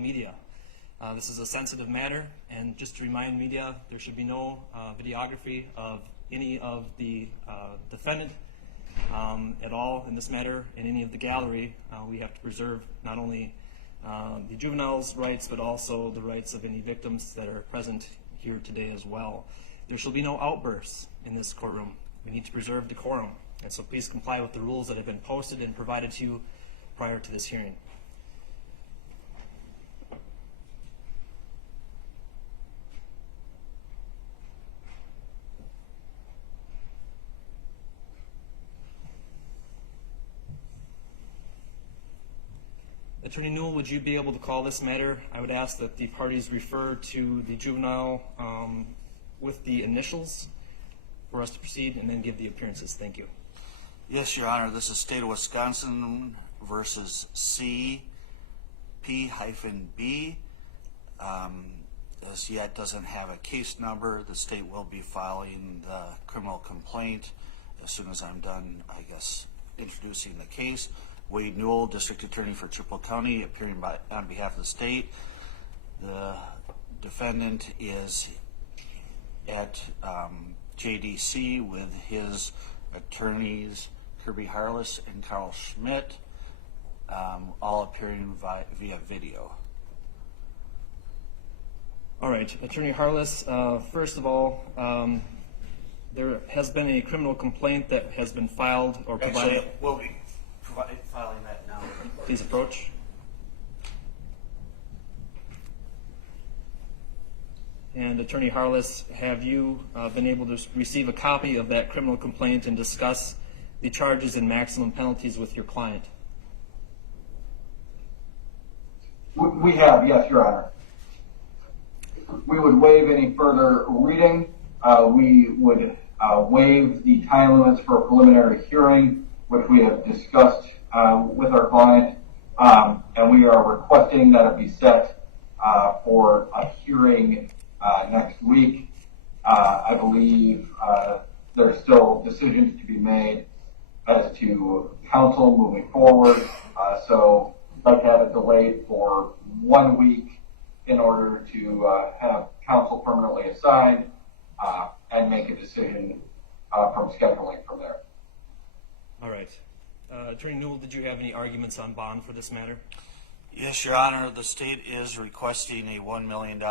media. This is a sensitive matter, and just to remind media, there should be no videography of any of the defendant at all in this matter in any of the gallery. We have to preserve not only the juvenile's rights, but also the rights of any victims that are present here today as well. There shall be no outbursts in this courtroom. We need to preserve decorum, and so please comply with the rules that have been posted and provided to you prior to this hearing. Attorney Newell, would you be able to call this matter? I would ask that the parties refer to the juvenile with the initials for us to proceed, and then give the appearances. Thank you. Yes, Your Honor. This is State of Wisconsin versus CP-B. As yet doesn't have a case number. The state will be filing the criminal complaint as soon as I'm done, I guess, introducing the case. Wade Newell, District Attorney for Chippewa County, appearing on behalf of the state. The defendant is at JDC with his attorneys Kirby Harless and Carl Schmidt, all appearing via video. All right, Attorney Harless, first of all, there has been a criminal complaint that has been filed or provided. Actually, we'll be filing that now. Please approach. And Attorney Harless, have you been able to receive a copy of that criminal complaint and discuss the charges and maximum penalties with your client? We have, yes, Your Honor. We would waive any further reading. We would waive the time limits for a preliminary hearing, which we have discussed with our client, and we are requesting that it be set for a hearing next week. I believe there's still decisions to be made as to counsel moving forward, so I'd like to have it delayed for 1 week in order to have counsel permanently assigned and make a decision from scheduling from there. All right. Attorney Newell, did you have any arguments on bond for this matter? Yes, Your Honor. The state is requesting a $1 million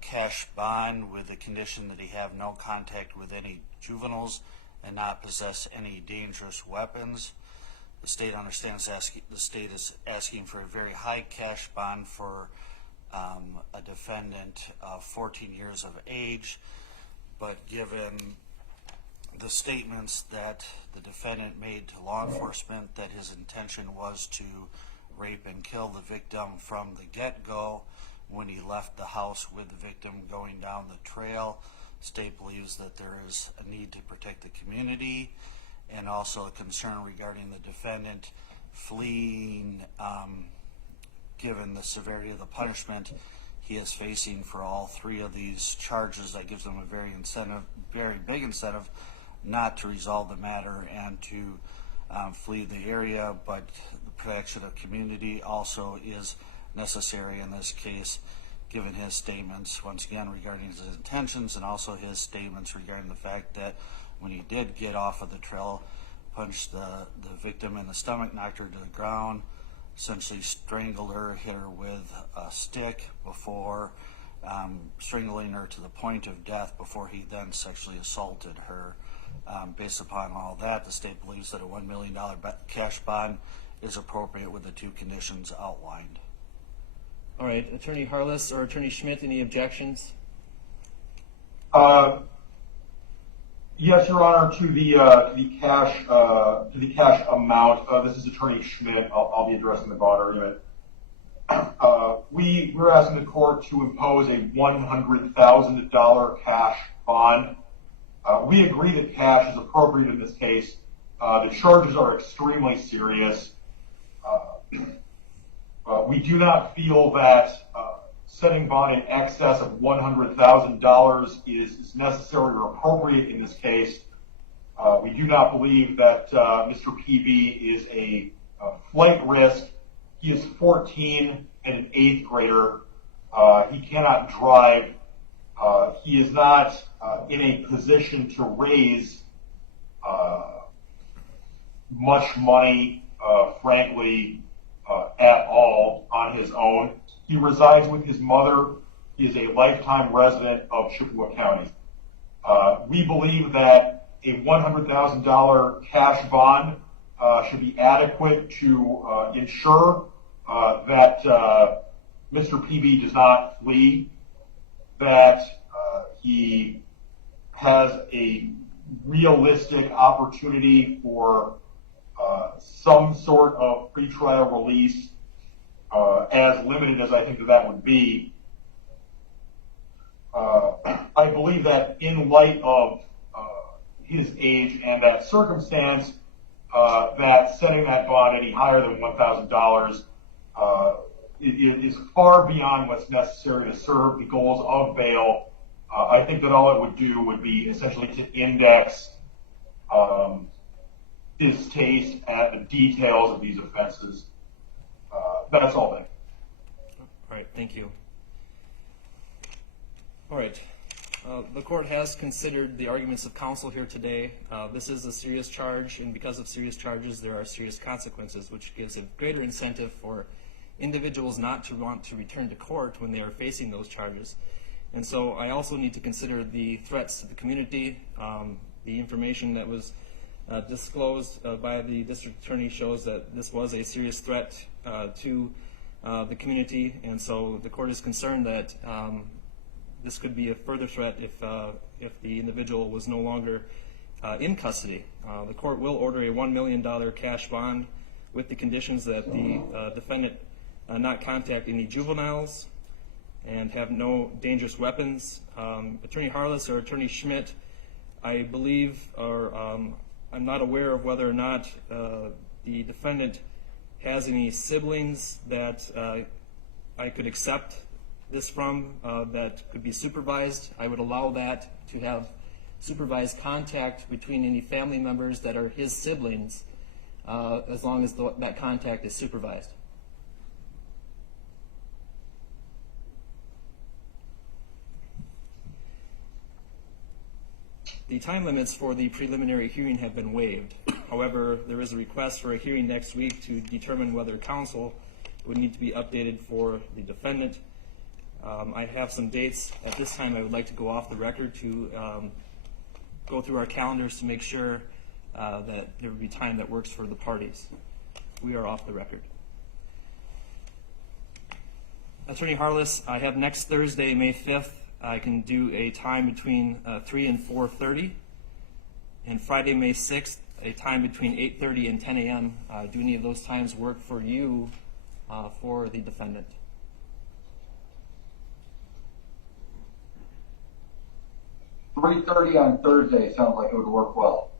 cash bond with the condition that he have no contact with any juveniles and not possess any dangerous weapons. The state understands the state is asking for a very high cash bond for a defendant of 14 years of age, but given the statements that the defendant made to law enforcement that his intention was to rape and kill the victim from the get-go when he left the house with the victim going down the trail, the state believes that there is a need to protect the community and also a concern regarding the defendant fleeing given the severity of the punishment he is facing for all three of these charges. That gives them a very big incentive not to resolve the matter and to flee the area, but the protection of community also is necessary in this case, given his statements, once again, regarding his intentions and also his statements regarding the fact that when he did get off of the trail, punched the victim in the stomach, knocked her to the ground, essentially strangled her, hit her with a stick before strangling her to the point of death before he then sexually assaulted her. Based upon all that, the state believes that a $1 million cash bond is appropriate with the two conditions outlined. All right, Attorney Harless or Attorney Schmidt, any objections? Yes, Your Honor, to the cash amount. This is Attorney Schmidt. I'll be addressing the bond argument. We're asking the court to impose a $100,000 cash bond. We agree that cash is appropriate in this case. The charges are extremely serious. We do not feel that setting bond in excess of $100,000 is necessary or appropriate in this case. We do not believe that Mr. PB is a flight risk. He is 14. and an 8th grader. He cannot drive. He is not in a position to raise much money, frankly, at all on his own. He resides with his mother. He is a lifetime resident of Chippewa County. We believe that a $100,000 cash bond should be adequate to ensure that Mr. PB does not flee, that he has a realistic opportunity for some sort of pretrial release, as limited as I think that would be. I believe that in light of his age and that circumstance, that setting that bond any higher than $1,000 is far beyond what's necessary to serve the goals of bail. I think that all it would do would be essentially to index his taste at the details of these offenses. That's all then. All right, thank you. All right. The court has considered the arguments of counsel here today. This is a serious charge, and because of serious charges, there are serious consequences, which gives a greater incentive for individuals not to want to return to court when they are facing those charges. And so I also need to consider the threats to the community. The information that was disclosed by the district attorney shows that this was a serious threat to the community, and so the court is concerned that this could be a further threat if the individual was no longer in custody. The court will order a $1 million cash bond with the conditions that the defendant not contact any juveniles and have no dangerous weapons. Attorney Harless or Attorney Schmidt, I believe, or I'm not aware of whether or not the defendant has any siblings that I could accept this from that could be supervised. I would allow that to have supervised contact between any family members that are his siblings, as long as that contact is supervised. The time limits for the preliminary hearing have been waived. However, there is a request for a hearing next week to determine whether counsel would need to be updated for the defendant. I have some dates. At this time, I would like to go off the record to go through our calendars to make sure that there would be time that works for the parties. We are off the record. Attorney Harless, I have next Thursday, May 5th. I can do a time between 3 and 4:30. And Friday, May 6th, a time between 8:30 and 10 a.m. Do any of those times work for you for the defendant? $3:30 on Thursday sounds like it would work well.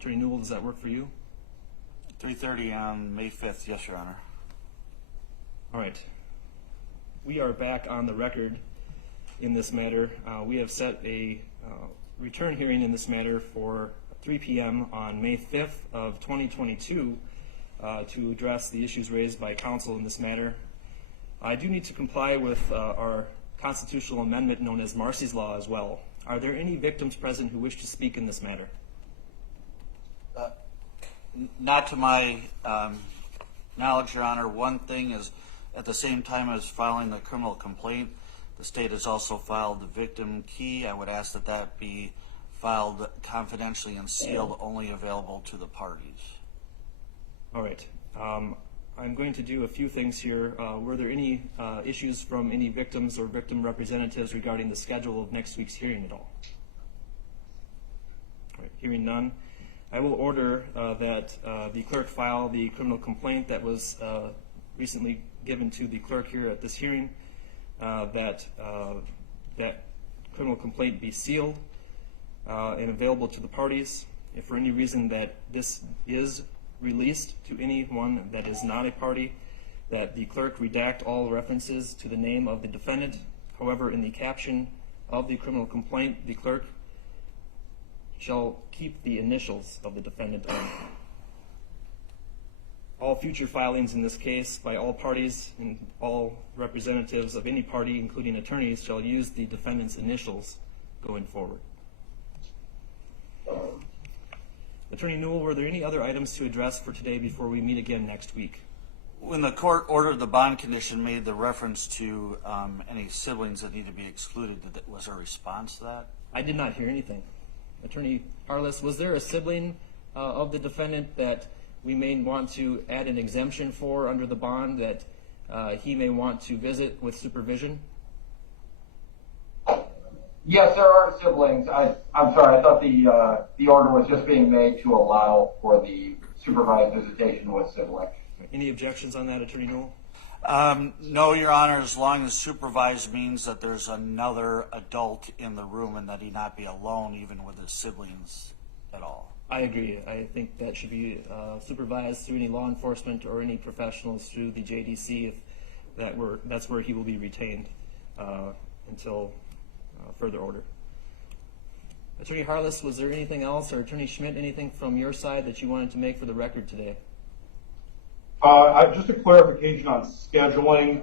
Attorney Newell, does that work for you? 3:30 on May 5th, yes, Your Honor. All right. We are back on the record in this matter. We have set a return hearing in this matter for 3 p.m. on May 5th of 2022 to address the issues raised by counsel in this matter. I do need to comply with our constitutional amendment known as Marcy's Law as well. Are there any victims present who wish to speak in this matter? Not to my knowledge, Your Honor. One thing is, at the same time as filing the criminal complaint, the state has also filed the victim key. I would ask that that be filed confidentially and sealed, only available to the parties. All right. I'm going to do a few things here. Were there any issues from any victims or victim representatives regarding the schedule of next week's hearing at all? All right. Hearing none, I will order that the clerk file the criminal complaint that was recently given to the clerk here at this hearing, that criminal complaint be sealed and available to the parties. If for any reason that this is released to anyone that is not a party, that the clerk redact all references to the name of the defendant. However, in the caption of the criminal complaint, the clerk shall keep the initials of the defendant on. all future filings in this case by all parties and all representatives of any party, including attorneys, shall use the defendant's initials going forward. Attorney Newell, were there any other items to address for today before we meet again next week? When the court ordered the bond condition made the reference to any siblings that need to be excluded, was there a response to that? I did not hear anything. Attorney Harless, was there a sibling of the defendant that we may want to add an exemption for under the bond that he may want to visit with supervision? Yes, there are siblings. I'm sorry, I thought the order was just being made to allow for the supervised visitation with siblings. Any objections on that, Attorney Newell? No, Your Honor, as long as supervised means that there's another adult in the room and that he not be alone even with his siblings at all. I agree. I think that should be supervised through any law enforcement or any professionals through the JDC if that's where he will be retained until further order. Attorney Harless, was there anything else, or Attorney Schmidt, anything from your side that you wanted to make for the record today? Just a clarification on scheduling.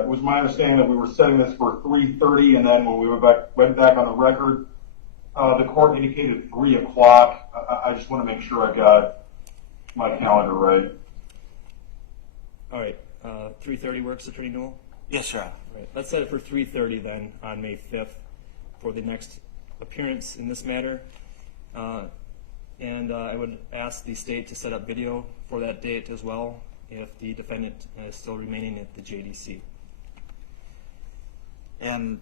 It was my understanding that we were setting this for 3:30, and then when we went back on the record, the court indicated 3 o'clock. I just want to make sure I got my calendar right. All right. 3:30 works, Attorney Newell? Yes, Your Honor. All right. Let's set it for 3:30 then on May 5th for the next appearance in this matter. And I would ask the state to set up video for that date as well if the defendant is still remaining at the JDC. And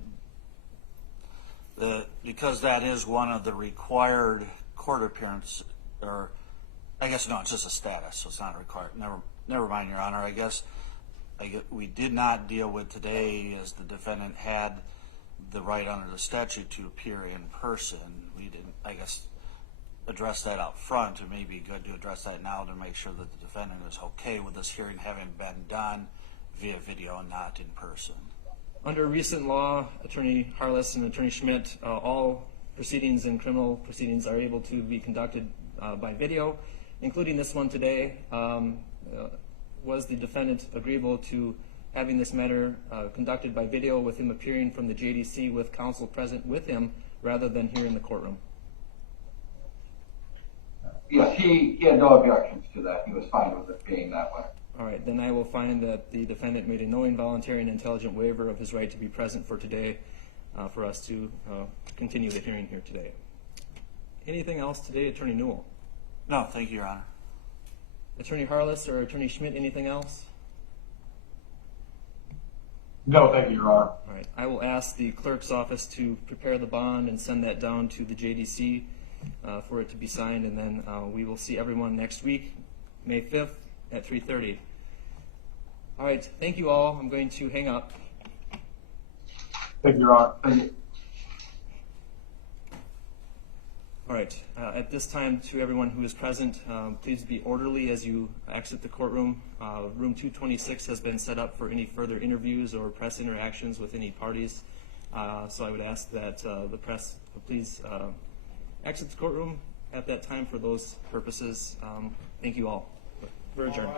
because that is one of the required court appearance, or I guess no, it's just a status, so it's not required. Never mind, Your Honor. I guess we did not deal with today as the defendant had the right under the statute to appear in person. We didn't, I guess, address that out front. It may be good to address that now to make sure that the defendant is okay with this hearing having been done via video and not in person. Under recent law, Attorney Harless and Attorney Schmidt, all proceedings and criminal proceedings are able to be conducted by video, including this one today. Was the defendant agreeable to having this matter conducted by video with him appearing from the JDC with counsel present with him rather than here in the courtroom? Yes, he had no objections to that. He was fine with it being that way. All right, then I will find that the defendant made a knowing, voluntary, and intelligent waiver of his right to be present for today for us to continue the hearing here today. Anything else today, Attorney Newell? No, thank you, Your Honor. Attorney Harless or Attorney Schmidt, anything else? No, thank you, Your Honor. All right, I will ask the clerk's office to prepare the bond and send that down to the JDC for it to be signed, and then we will see everyone next week, May 5th at 3:30. All right, thank you all. I'm going to hang up. Thank you, Your Honor. Thank you. All right, at this time, to everyone who is present, please be orderly as you exit the courtroom. Room 226 has been set up for any further interviews or press interactions with any parties. So I would ask that the press please exit the courtroom at that time for those purposes. Thank you all. We're adjourned.